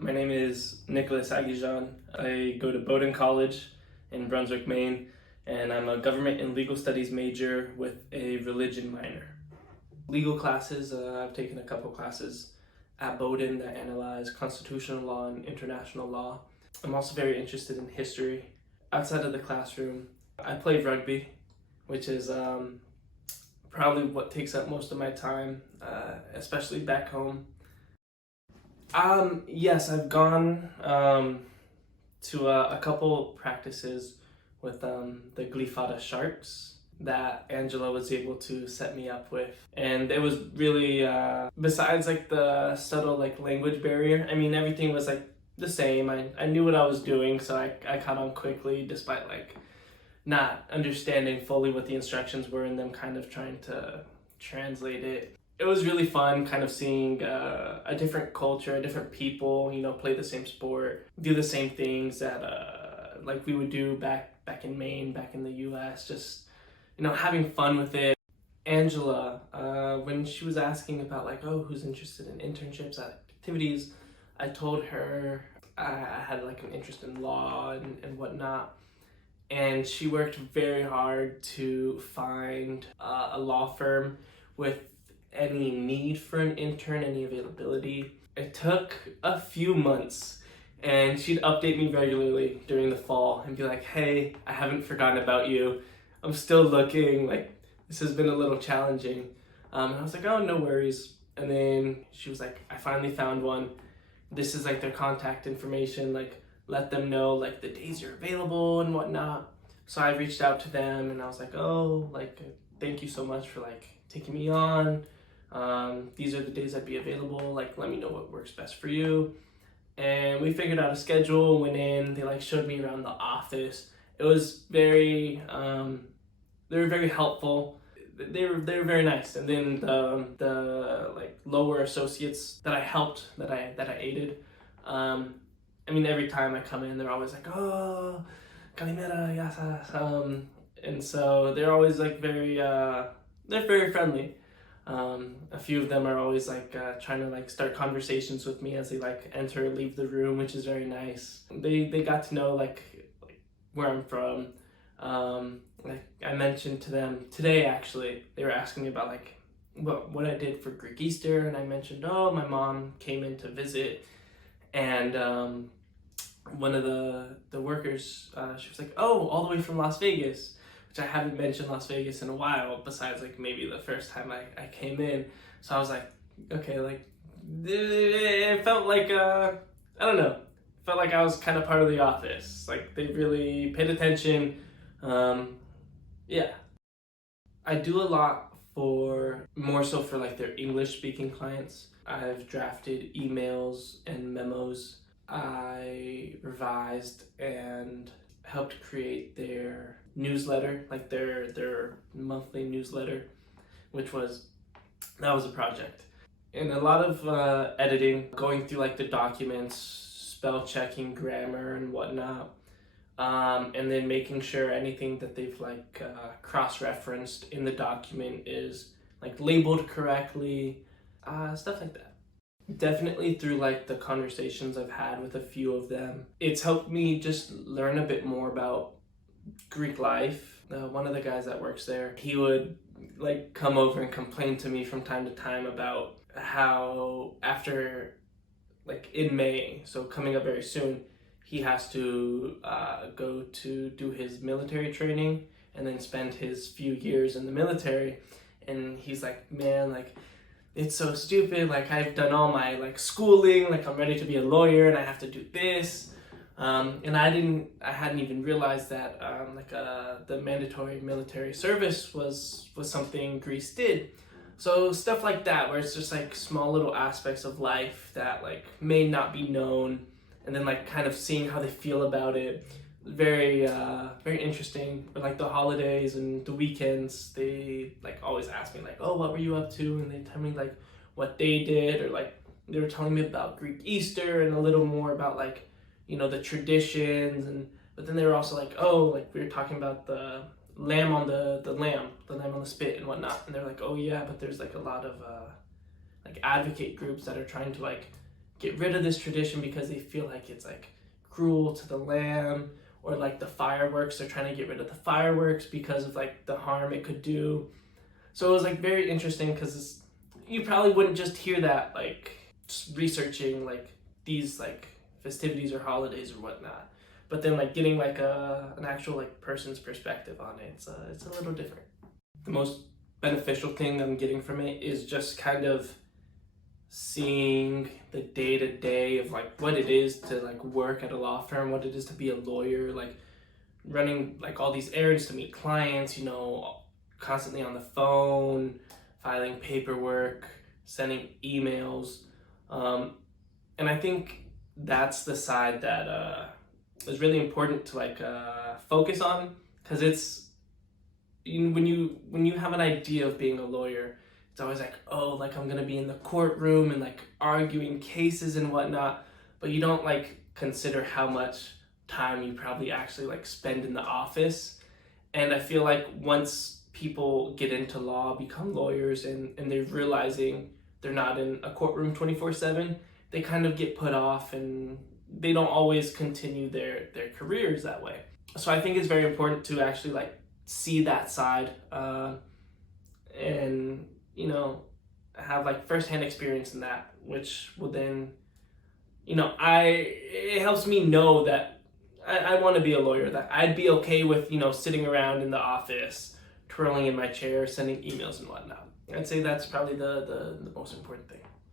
My name is Nicko Aguillon. I go to Bowdoin College in Brunswick, Maine, and I'm a government and legal studies major with a religion minor. Legal classes, I've taken a couple classes at Bowdoin that analyze constitutional law and international law. I'm also very interested in history. Outside of the classroom, I play rugby, which is probably what takes up most of my time, especially back home. Yes, I've gone to a couple practices with the Glyphada Sharks that Angela was able to set me up with. And it was really, besides like the subtle like language barrier, I mean, everything was like the same. I knew what I was doing, so I caught on quickly despite like not understanding fully what the instructions were and them kind of trying to translate it. It was really fun kind of seeing a different culture, different people, play the same sport, do the same things that like we would do back in Maine, back in the US, just, having fun with it. Angela, when she was asking about like, oh, who's interested in internships, activities, I told her I had like an interest in law and whatnot. And she worked very hard to find a law firm with any need for an intern, any availability. It took a few months, and she'd update me regularly during the fall and be like, hey, I haven't forgotten about you. I'm still looking, like, this has been a little challenging. And I was like, oh, no worries. And then she was like, I finally found one. This is like their contact information, like, let them know like the days you're available and whatnot. So I reached out to them and I was like, oh, like, thank you so much for like taking me on. These are the days I'd be available. Like, let me know what works best for you. And we figured out a schedule, went in, they like showed me around the office. It was very, they were very helpful. They were very nice. And then the like lower associates that I helped, that I aided, I mean, every time I come in, they're always like, oh, Kalimera, yasas. And so they're always like they're very friendly. A few of them are always like trying to like start conversations with me as they like enter or leave the room, which is very nice. They got to know like where I'm from. Like I mentioned to them today, actually, they were asking me about like what I did for Greek Easter, and I mentioned, oh, my mom came in to visit, and one of the workers, she was like, oh, all the way from Las Vegas, which I haven't mentioned Las Vegas in a while, besides like maybe the first time I came in. So I was like, okay, like, it felt like, I don't know, felt like I was kind of part of the office. Like, they really paid attention. Yeah. I do a lot more so for like their English speaking clients. I've drafted emails and memos. I revised and helped create their newsletter, like their monthly newsletter, that was a project. And a lot of editing, going through like the documents, spell checking, grammar and whatnot, and then making sure anything that they've like cross-referenced in the document is like labeled correctly, stuff like that. Definitely through like the conversations I've had with a few of them, it's helped me just learn a bit more about Greek life. One of the guys that works there, he would like come over and complain to me from time to time about how after like in May, so coming up very soon, he has to go to do his military training and then spend his few years in the military. And he's like, man, like, it's so stupid, like I've done all my like schooling, like I'm ready to be a lawyer and I have to do this. And I hadn't even realized that the mandatory military service was something Greece did. So stuff like that, where it's just like small little aspects of life that like may not be known, and then like kind of seeing how they feel about it. Very interesting. But like the holidays and the weekends, they like always ask me like, oh, what were you up to? And they tell me like what they did, or like they were telling me about Greek Easter and a little more about like, the traditions. And but then they were also like, oh, like we were talking about the lamb on the lamb on the spit and whatnot. And they're like, oh yeah, but there's like a lot of like advocate groups that are trying to like get rid of this tradition because they feel like it's like cruel to the lamb, or like the fireworks, they're trying to get rid of the fireworks because of like the harm it could do. So it was like very interesting because you probably wouldn't just hear that like just researching like these like festivities or holidays or whatnot, but then like getting like an actual like person's perspective on it, it's a little different. The most beneficial thing that I'm getting from it is just kind of seeing the day-to-day of like what it is to like work at a law firm, what it is to be a lawyer, like running like all these errands to meet clients, you know, constantly on the phone, filing paperwork, sending emails, and I think that's the side that is really important to like focus on, because it's when you have an idea of being a lawyer, it's always like, oh, like I'm gonna be in the courtroom and like arguing cases and whatnot, but you don't like consider how much time you probably actually like spend in the office. And I feel like once people get into law, become lawyers, and they're realizing they're not in a courtroom 24/7, they kind of get put off and they don't always continue their careers that way. So I think it's very important to actually like see that side, and you know, have like firsthand experience in that, which will then, you know, it helps me know that I want to be a lawyer, that I'd be okay with, you know, sitting around in the office, twirling in my chair, sending emails and whatnot. I'd say that's probably the most important thing.